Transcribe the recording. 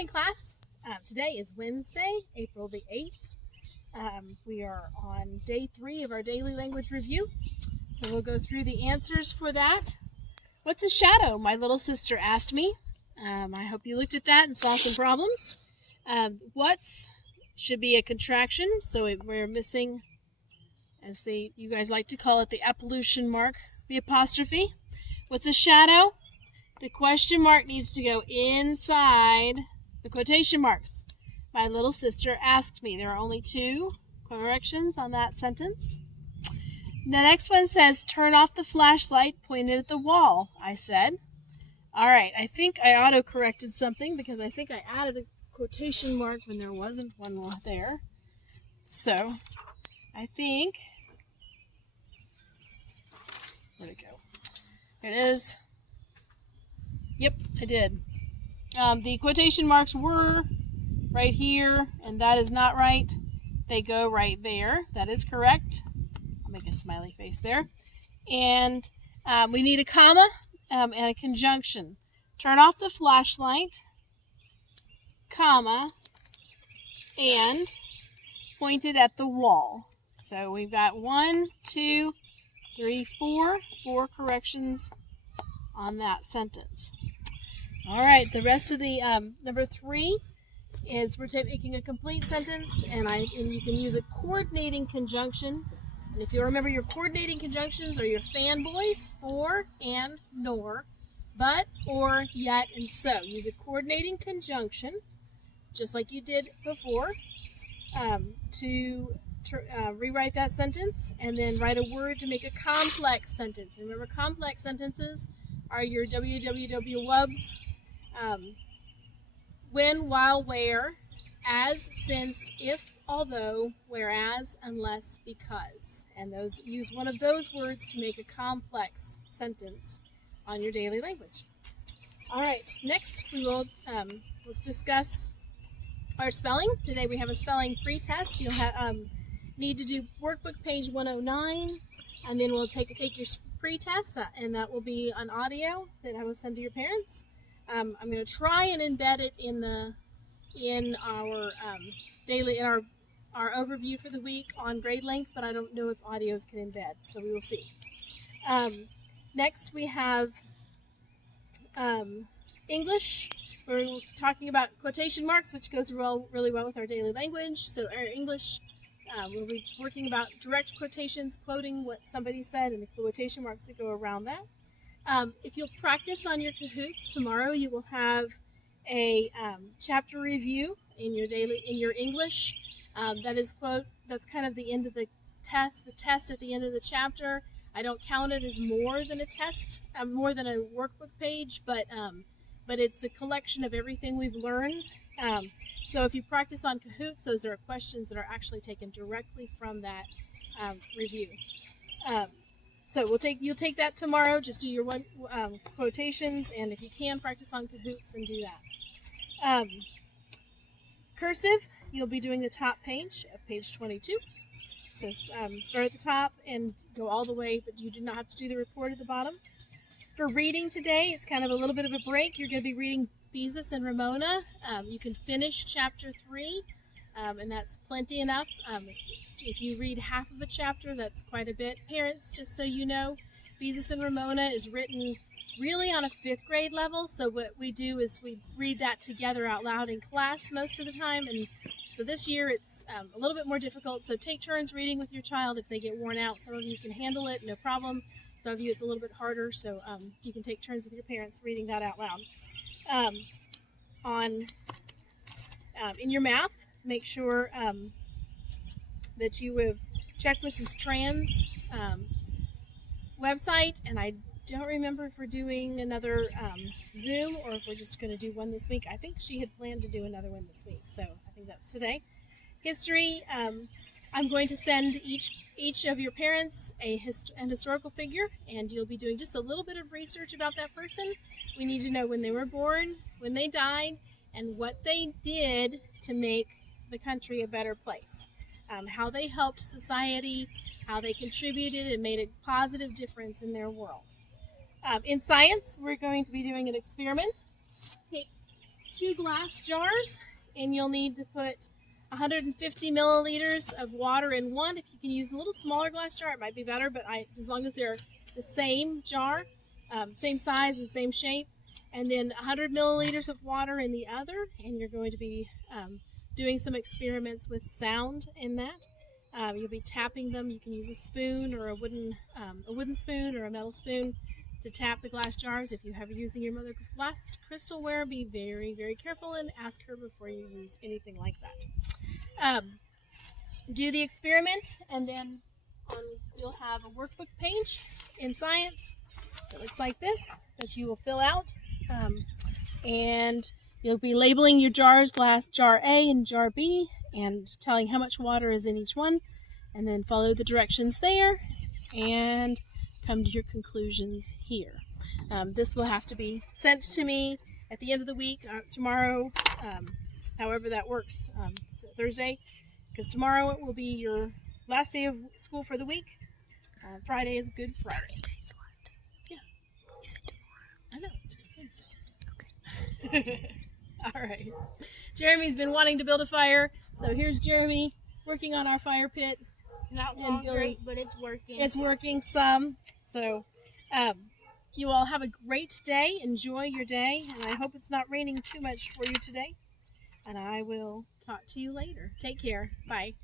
morning, class. Today is Wednesday, April the 8th. We are on day 3 of our daily language review. So we'll go through the answers for that. What's a shadow? My little sister asked me. I hope you looked at that and saw some problems. What's should be a contraction, so we're missing, as you guys like to call it, the appellation mark, the apostrophe. What's a shadow? The question mark needs to go inside the quotation marks. My little sister asked me. There are only 2 corrections on that sentence. The next one says, turn off the flashlight pointed at the wall, I said. All right, I think I auto-corrected something because I think I added a quotation mark when there wasn't one there. So, I think, where'd it go? There it is. Yep, I did. The quotation marks were right here, and that is not right. They go right there. That is correct. I'll make a smiley face there. And we need a comma and a conjunction. Turn off the flashlight, comma, and pointed at the wall. So we've got 1, 2, 3, 4 corrections on that sentence. All right, the rest of the number 3 is we're making a complete sentence, and you can use a coordinating conjunction. And if you remember, your coordinating conjunctions are your fanboys, for, and, nor, but, or, yet, and so. Use a coordinating conjunction, just like you did before, to rewrite that sentence, and then write a word to make a complex sentence. And remember, complex sentences are your www-wubs. When, while, where, as, since, if, although, whereas, unless, because. And use one of those words to make a complex sentence on your daily language. All right, next we will let's discuss our spelling. Today we have a spelling pre-test. You'll need to do workbook page 109, and then we'll take your pre-test, and that will be an audio that I will send to your parents. I'm going to try and embed it in our daily our overview for the week on grade length, but I don't know if audios can embed, so we will see. Next we have English. We're talking about quotation marks, which goes really well with our daily language. So our English, we'll be working about direct quotations, quoting what somebody said, and the quotation marks that go around that. If you'll practice on your Kahoots tomorrow, you will have a chapter review in your English. That's kind of the end of the test. The test at the end of the chapter. I don't count it as more than a test, more than a workbook page, but it's the collection of everything we've learned. So if you practice on Kahoots, those are questions that are actually taken directly from that review. So you'll take that tomorrow. Just do your quotations, and if you can practice on Kahoots, then do that. Cursive, you'll be doing the top page of page 22. So start at the top and go all the way, but you do not have to do the report at the bottom. For reading today, it's kind of a little bit of a break. You're going to be reading Beezus and Ramona. You can finish chapter 3, and that's plenty enough. If you read half of a chapter, that's quite a bit. Parents, just so you know, Beezus and Ramona is written really on a 5th grade level, so what we do is we read that together out loud in class most of the time, and so this year it's a little bit more difficult, so take turns reading with your child if they get worn out. Some of you can handle it, no problem. Some of you it's a little bit harder, so you can take turns with your parents reading that out loud. In your math, make sure that you have checked Mrs. Tran's website, and I don't remember if we're doing another Zoom or if we're just going to do one this week. I think she had planned to do another one this week, so I think that's today. History, I'm going to send each of your parents an historical figure, and you'll be doing just a little bit of research about that person. We need to know when they were born, when they died, and what they did to make the country a better place. How they helped society, how they contributed and made a positive difference in their world. In science, we're going to be doing an experiment. 2 glass jars, and you'll need to put 150 milliliters of water in one. If you can use a little smaller glass jar, it might be better, but as long as they're the same jar, same size and same shape, and then 100 milliliters of water in the other, and you're going to be doing some experiments with sound in that. You'll be tapping them. You can use a spoon or a wooden spoon or a metal spoon to tap the glass jars. If you have using your mother's glass crystalware, be very, very careful and ask her before you use anything like that. Do the experiment, and then you'll have a workbook page in science that looks like this that you will fill out, and you'll be labeling your jars, glass jar A and jar B, and telling how much water is in each one, and then follow the directions there and come to your conclusions here. This will have to be sent to me at the end of the week, tomorrow, however that works, Thursday, because tomorrow will be your last day of school for the week. Friday is Good Friday. Thursday's what? Yeah. You said tomorrow. I know. It's Wednesday. Okay. All right. Jeremy's been wanting to build a fire, so here's Jeremy working on our fire pit. Not long, great, but it's working. It's working some. So, you all have a great day. Enjoy your day, and I hope it's not raining too much for you today. And I will talk to you later. Take care. Bye.